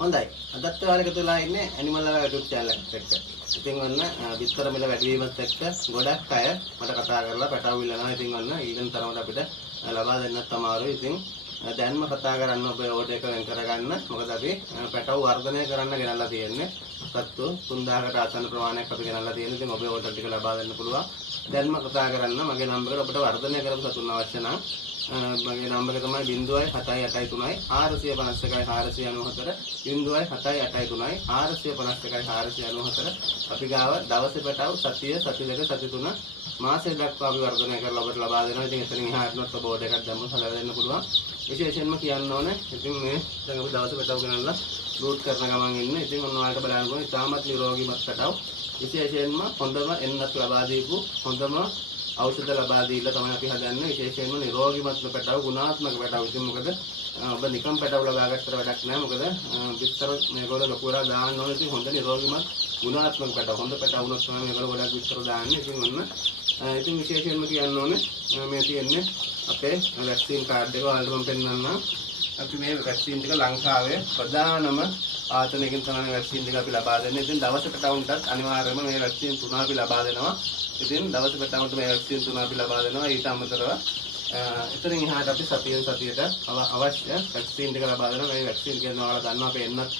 හොඳයි. අදත් ඔයාලා එකතු වෙලා ඉන්නේ ඇනිමල් ලව YouTube channel එකත් එක්ක. ඉතින් ඔන්න විතර මිල වැඩි වීමත් එක්ක ගොඩක් අය මට කතා කරලා පැටව ඉල්ලනවා. ඉතින් ඔන්න ඊළඟ තරමට අපිට ලබා දෙන්නත් අමාරුයි. ඉතින් දැන්ම කතා කරන්න ඔබේ ඕඩර් එක වෙන් කරගන්න. මොකද අපි පැටව වර්ධනය කරන්න ගෙනල්ලා තියෙන්නේ. සත්තු 3000කට ආසන්න ප්‍රමාණයක් අපි ගෙනල්ලා තියෙනවා. ඉතින් ඔබේ ඕඩර් ටික ලබා දෙන්න පුළුවන්. දැන්ම කතා කරන්න මගේ නම්බර එකට ඔබට වර්ධනය කරපු සතුන් අවශ්‍ය නම් මගේ නම්බර එක තමයි 0783 451 494 0783 451 494 අපි ගාව දවසේ පැටව සතිය සති දෙක සති තුන මාසෙ දක්වා අපි වර්ධනය කරලා ඔබට ලබා දෙනවා. ඉතින් එතනින් එහාටත් ඔබ ඕඩර් එකක් දැම්මොත් හදලා දෙන්න පුළුවන්. විශේෂයෙන්ම කියන්න ඕනේ ඉතින් මේ දැන් අපි දවසේ පැටව ගෙනල්ලා රූට් කරන ගමන් ඉන්නේ. ඉතින් ඔන්න ඔයාලට බලන්න ඕනේ ඉතාමත් නිරෝගීමත් පැටව. විශේෂයෙන්ම හොඳම එන්නත් ලබා දීපු හොඳම ඖෂධ ලබා දීලා තමයි අපි හදන්නේ. විශේෂයෙන්ම නිරෝගීමත් පැටව ගුණාත්මක පැටව. ඉතින් මොකද ඔබ නිකම් පැටව ලබා ගන්නට වැඩක් නැහැ. මොකද විතර මේගොල්ලෝ ලොකු වෙලා දාන්න ඕනේ. ඉතින් හොඳ නිරෝගීමත් ගුණාත්මක පැටව. හොඳ පැටව වුණොත් තමයි මේගොල්ලෝ ගොඩක් විතර දාන්නේ. ඉතින් ඔන්න ඉතින් විශේෂයෙන්ම කියන්න ඕනේ මේ තියෙන්නේ අපේ වැක්සින් කාඩ් එක ඔයාලට මම පෙන්නන්නම්. අපි මේ වැක්සින් ටික ලංකාවේ ප්‍රධානම ආයතනයකින් තමයි වැක්සින් ටික අපි ලබා දෙන්නේ. ඉතින් දවසකට ටවුන්ටත් අනිවාර්යයෙන්ම මේ වැක්සින් 3 අපි ලබා දෙනවා. ඉතින් දවසකට ටවුන්ට මේ වැක්සින් 3 අපි ලබා දෙනවා. ඊට අමතරව එතනින් එහාට අපි සතියෙන් සතියට අවශ්‍ය වැක්සින් ටික ලබා දෙනවා. මේ වැක්සින් කියනවා ඔයාලා දන්නවා අපේ එන්නත්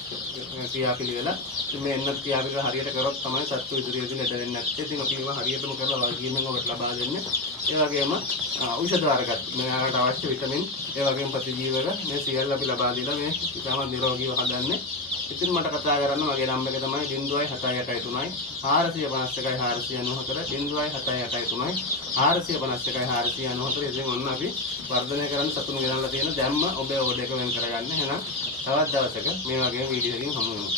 ක්‍රියාපිළිවෙල. ඉතින් මේ එන්නත් ක්‍රියාපිළිවෙල හරියට කරොත් තමයි සත්තු ඉදිරියේදී ලෙඩ වෙන්නේ නැත්තේ. ඉතින් අපි ඒවා හරියටම කරලා වගකීමෙන් ඔබට ලබා දෙන්නේ. ඒ වගේම ඖෂධ වර්ගත් මෙයාට අවශ්‍ය විටමින් ඒ වගේම ප්‍රතිජීවක මේ සියල්ල අපි ලබා දීලා මේ ඉතාමත් නිරෝගීව හදන්නේ. ඉතින් මට කතා කරන්න මගේ නම්බර එක තමයි 0783 451 494 0783 451 494. ඉතින් ඔන්න අපි වර්ධනය කරන්න සතුන් ගෙනල්ලා තියෙන දැම්ම ඔබේ ඕඩර් එක වෙන් කරගන්න. එහෙනම් තවත් දවසක මේ වගේ වීඩියෝ එකකින් හමු වෙමු.